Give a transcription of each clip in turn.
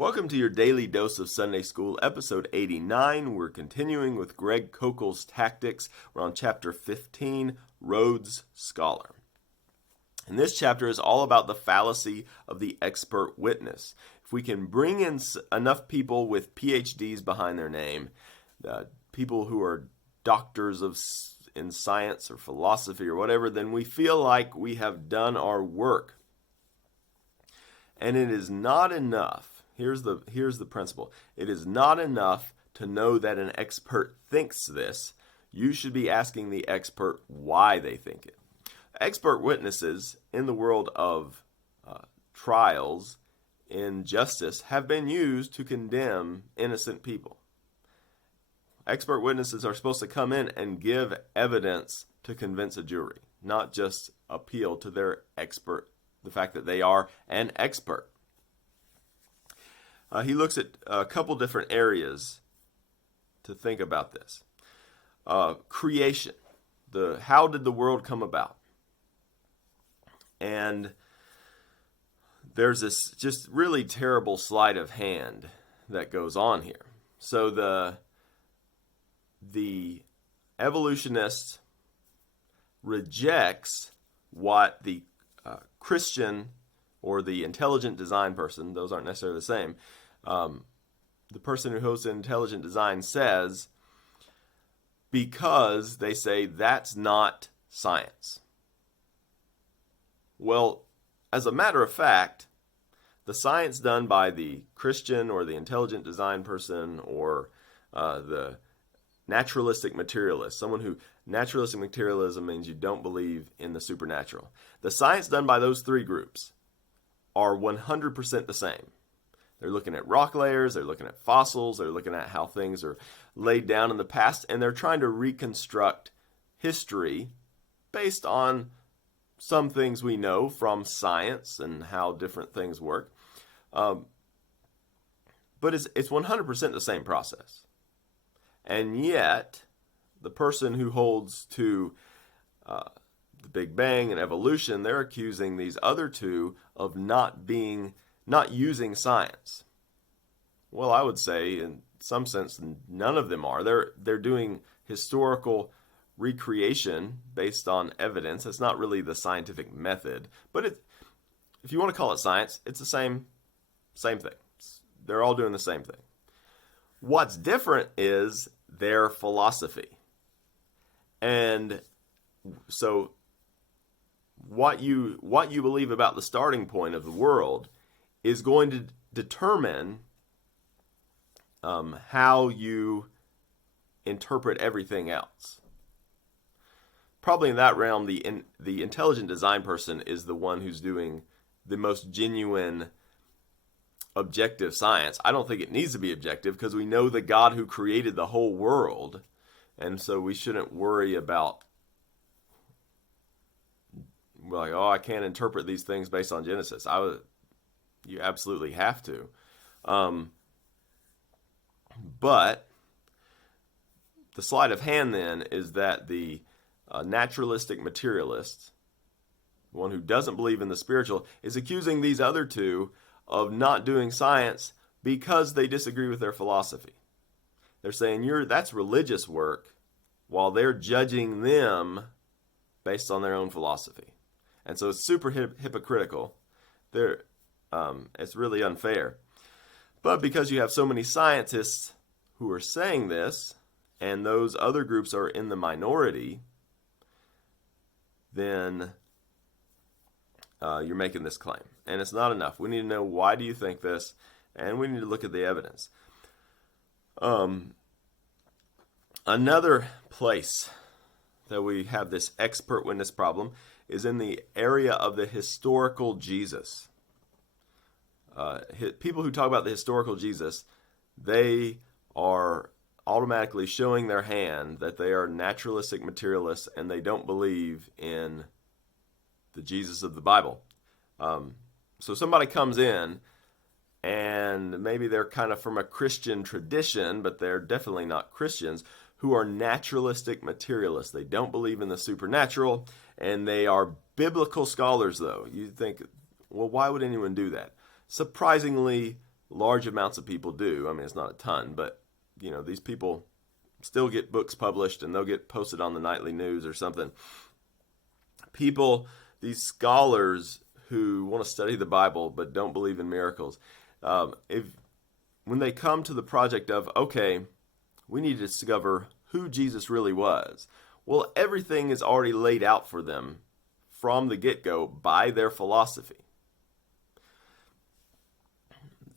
Welcome to your Daily Dose of Sunday School, episode 89. We're continuing with Greg Koukl's Tactics. We're on chapter 15, Rhodes Scholar. And this chapter is all about the fallacy of the expert witness. If we can bring in enough people with PhDs behind their name, people who are doctors in science or philosophy or whatever, then we feel like we have done our work. And it is not enough. Here's the principle. It is not enough to know that an expert thinks this. You should be asking the expert why they think it. Expert witnesses in the world of trials in justice have been used to condemn innocent people. Expert witnesses are supposed to come in and give evidence to convince a jury, not just appeal to their expert, the fact that they are an expert. He looks at a couple different areas to think about this. Creation. How did the world come about? And there's this just really terrible sleight of hand that goes on here. So the evolutionist rejects what the Christian or the intelligent design person, those aren't necessarily the same, the person who hosts intelligent design says, because they say that's not science. Well, as a matter of fact, the science done by the Christian or the intelligent design person or the naturalistic materialist, naturalistic materialism means you don't believe in the supernatural. The science done by those three groups are 100% the same. They're looking at rock layers, they're looking at fossils, they're looking at how things are laid down in the past, and they're trying to reconstruct history based on some things we know from science and how different things work. But it's 100% the same process. And yet, the person who holds to the Big Bang and evolution, they're accusing these other two of not using science. Well, I would say in some sense none of them are. They're doing historical recreation based on evidence. It's not really the scientific method, but if you want to call it science, it's the same thing. They're all doing the same thing. What's different is their philosophy. And so what you believe about the starting point of the world is going to determine how you interpret everything else. Probably in that realm, the intelligent design person is the one who's doing the most genuine objective science. I don't think it needs to be objective because we know the God who created the whole world, and so we shouldn't worry about I can't interpret these things based on Genesis. You absolutely have to. But the sleight of hand then is that the naturalistic materialist, the one who doesn't believe in the spiritual, is accusing these other two of not doing science because they disagree with their philosophy. They're saying that's religious work while they're judging them based on their own philosophy. And so it's super hypocritical. It's really unfair. But because you have so many scientists who are saying this, and those other groups are in the minority, then you're making this claim. And it's not enough. We need to know, why do you think this? And we need to look at the evidence. Another place that we have this expert witness problem is in the area of the historical Jesus. People who talk about the historical Jesus, they are automatically showing their hand that they are naturalistic materialists and they don't believe in the Jesus of the Bible. So somebody comes in and maybe they're kind of from a Christian tradition, but they're definitely not Christians, who are naturalistic materialists. They don't believe in the supernatural, and they are biblical scholars, though. You think, well, why would anyone do that? Surprisingly, large amounts of people do. I mean, it's not a ton, but these people still get books published and they'll get posted on the nightly news or something. People, these scholars who want to study the Bible but don't believe in miracles, when they come to the project of, okay, we need to discover who Jesus really was, well, everything is already laid out for them from the get-go by their philosophy.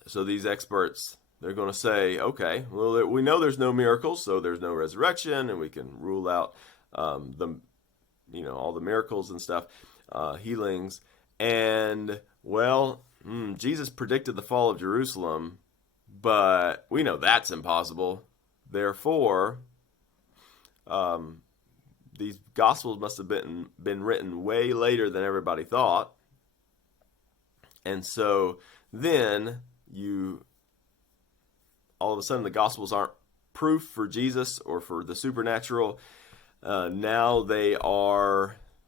So these experts, they're going to say, okay, well, we know there's no miracles, so there's no resurrection, and we can rule out all the miracles and stuff, healings. And, well, Jesus predicted the fall of Jerusalem, but we know that's impossible. Therefore, these Gospels must have been written way later than everybody thought. And so then all of a sudden the Gospels aren't proof for Jesus or for the supernatural. Now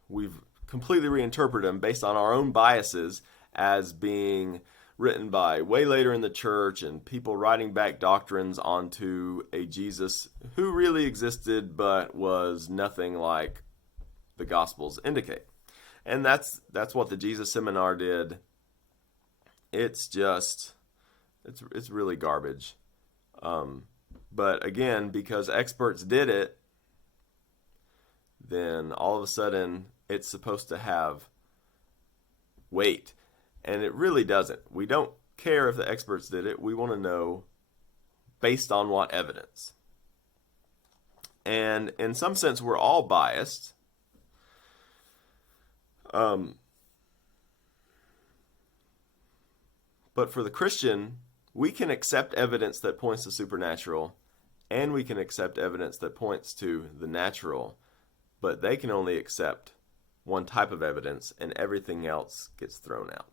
we've completely reinterpreted them based on our own biases as being written by way later in the church and people writing back doctrines onto a Jesus who really existed but was nothing like the Gospels indicate. And that's what the Jesus Seminar did. It's really garbage. But again, because experts did it, then all of a sudden it's supposed to have weight. And it really doesn't. We don't care if the experts did it. We want to know based on what evidence. And in some sense, we're all biased. But for the Christian, we can accept evidence that points to supernatural, and we can accept evidence that points to the natural, but they can only accept one type of evidence, and everything else gets thrown out.